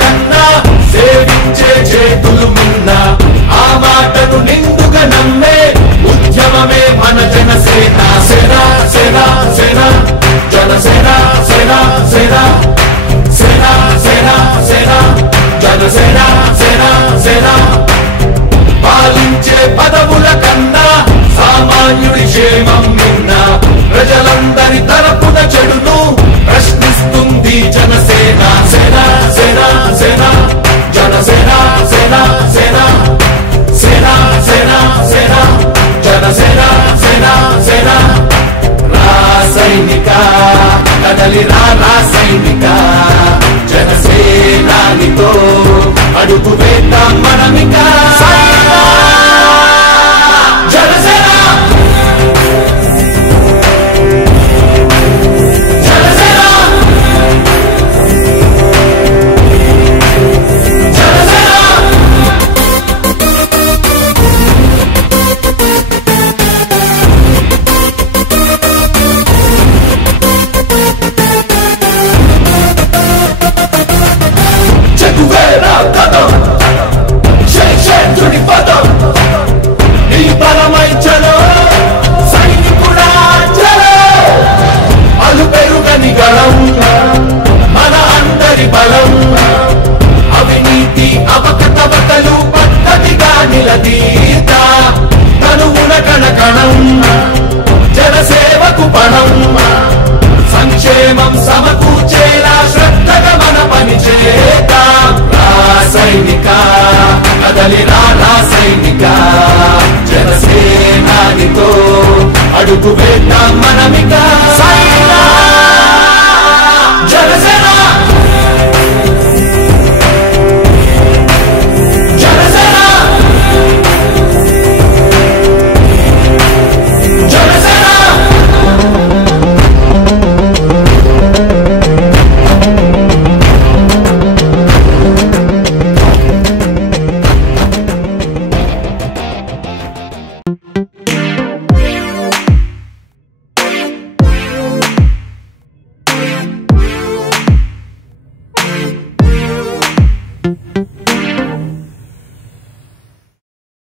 కన్నా సేవించే చేతులు మిన్న ఆ మాటను నిందుగా నమ్మే ఉద్యమమే మన జనసేన. సేన సేన సేన జనసేన సేన సేన సేన సేన సేన జనసేన సేన సేన పాలించే పదవుల కన్నా సామాన్యుడి క్షేమం నిన్న ప్రజలందరి తరపున చెడును నిలదీత. కనువున కణకణం జనసేవకు పణం సంక్షేమం సమకూర్చేలా శ్రద్ధగా మన పని చేత. సైనిక కదలి రా సైనిక. జనసేనానితో అడుగు వేద్దాం మనమిగా